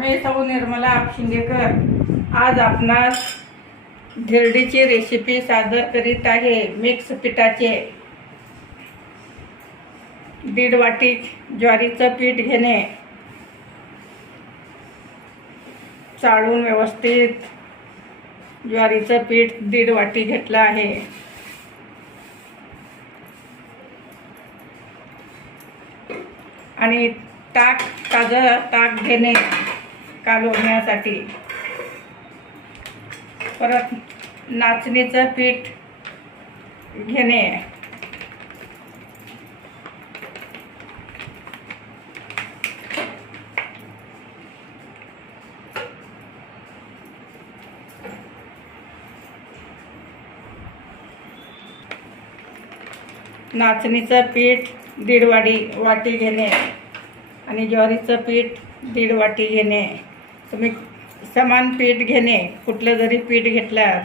मी सौ निर्मला शिंदेकर आज आपणास धिरडीची रेसिपी सादर करीत आहे. मिक्स पिठाचे दीड वाटी ज्वारीचं पीठ घेणे. चाळून व्यवस्थित ज्वारीचं पीठ दीड वाटी घेतलं आहे. आणि ताक ताजं ताक घेणे. कालवण्यासाठी परत नाचणीचं पीठ घेणे. नाचणीचं पीठ दीड वाटी वाटी घेणे आणि ज्वारीचं पीठ दीड वाटी घेणे. तुम्ही समान पीठ घेणे कुठलं जरी पीठ घेतलात.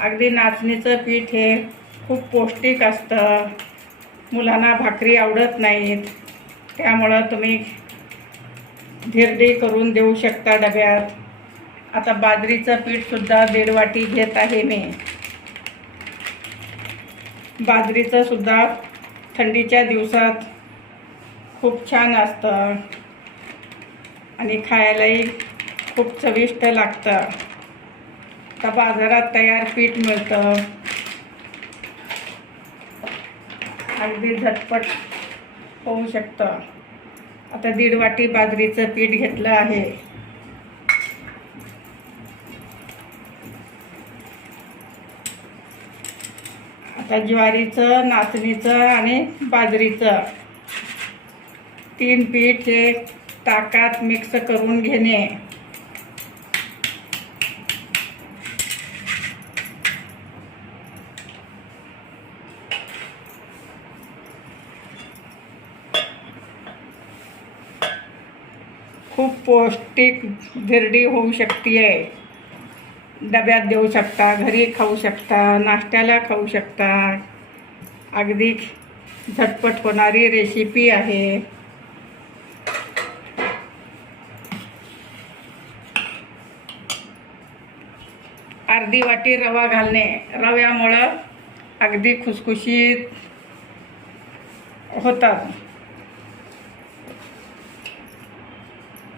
अगदी नाचणीचं पीठ हे खूप पौष्टिक असतं. मुलांना भाकरी आवडत नाहीत. त्यामुळं तुम्ही धिरडी करून देऊ शकता डब्यात. आता बाजरीचं पीठसुद्धा दीड वाटी घेत आहे मी. बाजरीचंसुद्धा थंडीच्या दिवसात खूप छान असतं. आणि खायलाही खूप चविष्ट लागतं. आता बाजारात तयार पीठ मिळतं. अगदी झटपट होऊ शकतं. आता दीड वाटी बाजरीचं पीठ घेतलं आहे. आता ज्वारीचं नाचणीचं आणि बाजरीचं. तीन पीठ हे ताकात मिक्स करून घेणे. खूप पौष्टिक धिरडी होऊ शकते आहे डब्यात देऊ शकता घरी खाऊ शकता नाश्त्याला खाऊ शकता. अगदी झटपट होणारी रेसिपी आहे. अर्धी वाटी रवा घालणे. रव्यामुळं अगदी खुसखुशीत होतात.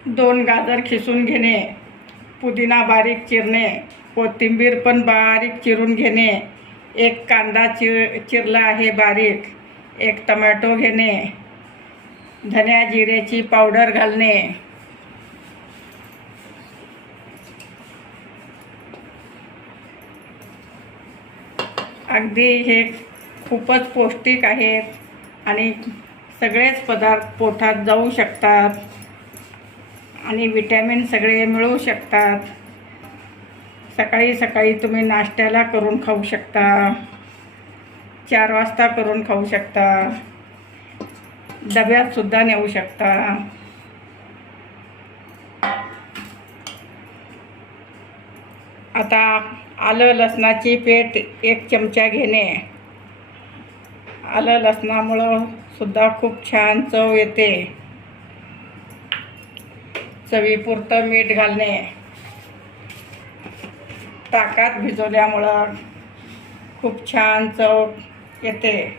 दोन गाजर खिसून घेणे पुदिना बारीक चिरणे कोथिंबीर पण बारीक चिरून घेणे एक कांदा चिर चिरला आहे बारीक एक टमॅटो घेणे धन्या जिऱ्याची पावडर घालणे अगदी हे खूपच पौष्टिक आहेत आणि सगळेच पदार्थ पोटात जाऊ शकतात. आणि विटॅमिन सगळे मिळू शकतात. सकाळी सकाळी तुम्ही नाश्त्याला करून खाऊ शकता. चार वाजता करून खाऊ शकता. डब्यातसुद्धा नेऊ शकता. आता आलं लसणाची पेट एक चमचा घेणे. आलं लसणामुळं सुद्धा खूप छान चव येते. चवीपुरतं मीठ घालणे. ताकात भिजवल्यामुळं खूप छान चव येते.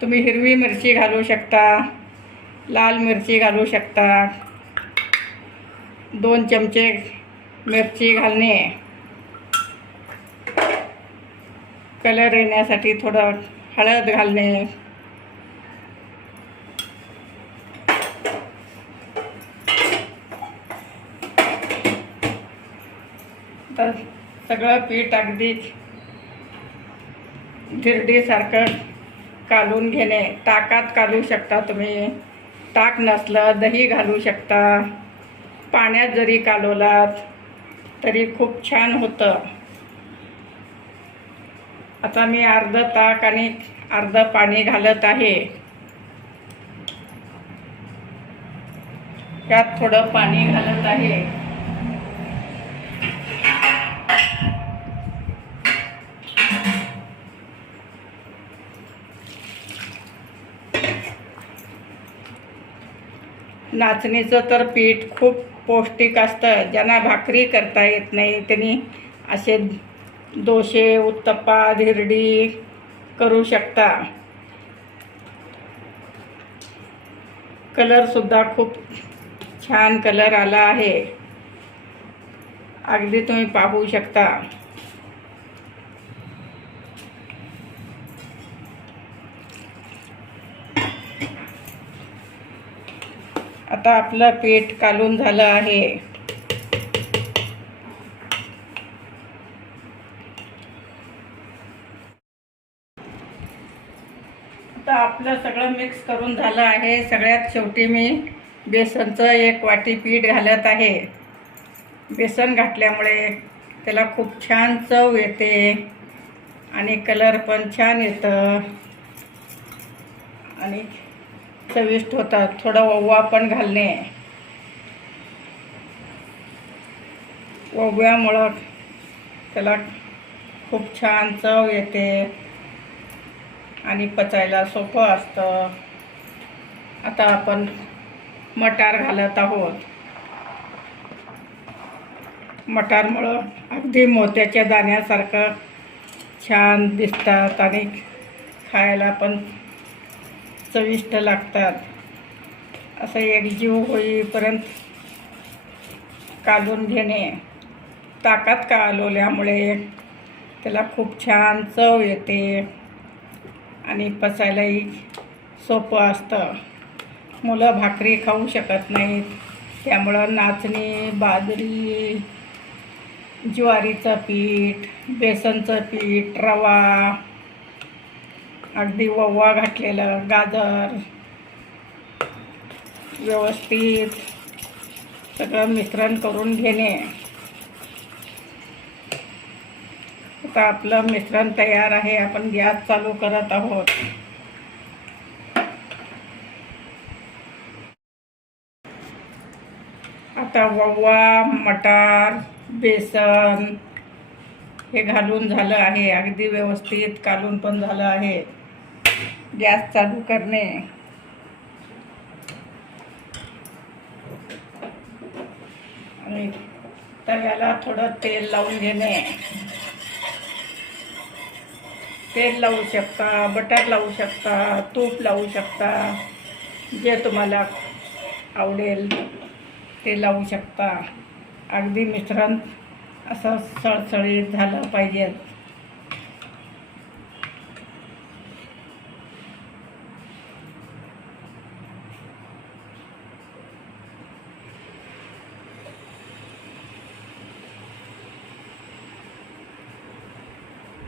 तुम्ही हिरवी मिरची घालू शकता. लाल मिरची घालू शकता. दोन चमचे मिरची घालणे. कलर येण्यासाठी थोडं हळद घालणे. तर सगळं पीठ अगदी धिरडीसारखं कालून घेणे. ताकात कालू शकता तुम्ही. ताक नसलं दही घालू शकता. पाण्यात जरी कालवलात तरी खूप छान होतं. आता मी अर्ध ताक आणि अर्ध पाणी घालत आहे. त्यात थोडं पाणी घालत आहे. नाचणीचं तर पीठ खूप पौष्टिक असतं. ज्यांना भाकरी करता येत नाही त्यांनी असे दोशे उत्तप्पा धिरडी करू शकता. कलरसुद्धा खूप छान कलर आला आहे. अगदी तुम्ही पाहू शकता. आता आपलं पीठ कालून झालं आहे. आता आपलं सगळं मिक्स करून झालं आहे. सगळ्यात शेवटी मी बेसनचं एक वाटी पीठ घालत आहे. बेसन घातल्यामुळे त्याला खूप छान चव येते आणि कलर पण छान येतं. आणि चविष्ट होतात थोडा ओवा पण घालणे. ओव्यामुळं त्याला खूप छान चव येते आणि पचायला सोपं असतं. आता आपण मटार घालत आहोत. मटारमुळं अगदी मोत्याच्या दाण्यासारखं छान दिसतात आणि खायला पण चविष्ट लागतात. असं एकजीव होईपर्यंत कालून घेणे. ताकात कालवल्यामुळे त्याला खूप छान चव येते आणि पचायलाही सोपं असतं. मुलं भाकरी खाऊ शकत नाहीत. त्यामुळं नाचणी बाजरी ज्वारीचं पीठ बेसनचं पीठ रवा अगदी वव्वा घातलेलं गाजर. व्यवस्थित. सगळं मिश्रण करून घेणे. आता आपलं मिश्रण तयार आहे आपण गॅस चालू करत आहोत. आता ओवा मटार बेसन हे घालून झालं आहे. अगदी व्यवस्थित कालून पण झालं आहे. गॅस चालू करणे. आणि तव्याला थोडं तेल लावून घेणे. तेल लावू शकता बटर लावू शकता तूप लावू शकता जे तुम्हाला आवडेल ते लावू शकता. अगदी मिश्रण असं सळसळीत झालं पाहिजे.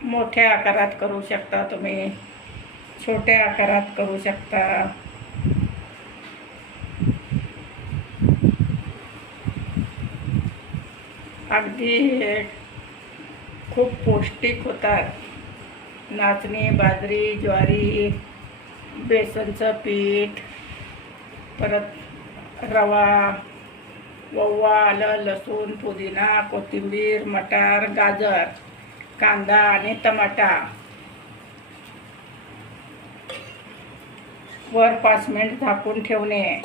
मोठ्या आकारात करू शकता तुम्ही. छोट्या आकारात करू शकता. अगदी हे खूप पौष्टिक होतात. नाचणी बाजरी ज्वारी बेसनचं पीठ परत रवा ओवा आलं लसूण पुदिना कोथिंबीर मटार गाजर. कांदा आणि टमाटा. वर पाच मिनिट झाकून ठेवणे.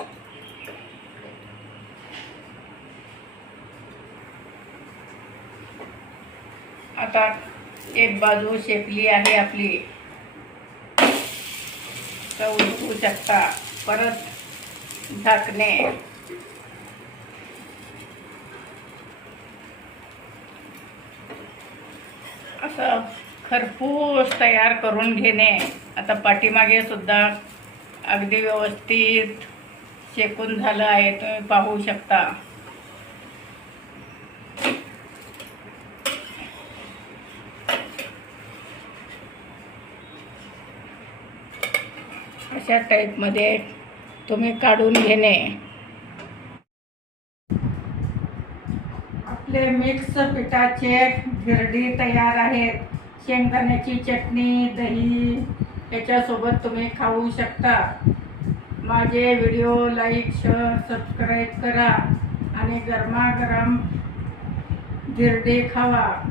आता एक बाजू शेपली आहे आपली. तर उलटू शकता. परत झाकणे. असं खरपूस तयार करून घेणे. आता पाठीमागे सुद्धा अगदी व्यवस्थित शेकून झालं आहे तुम्ही पाहू शकता. अशा टाईपमध्ये तुम्ही काढून घेणे. आपले मिक्स पिठाचे गिरडी तयार आहेत. शेंगदाण्याची चटणी दही याच्यासोबत तुम्ही खाऊ शकता. माझे व्हिडिओ लाईक शेअर सबस्क्राईब करा आणि गरमागरम गिरडी खावा.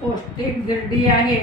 पौष्टिक गिरडी आहे.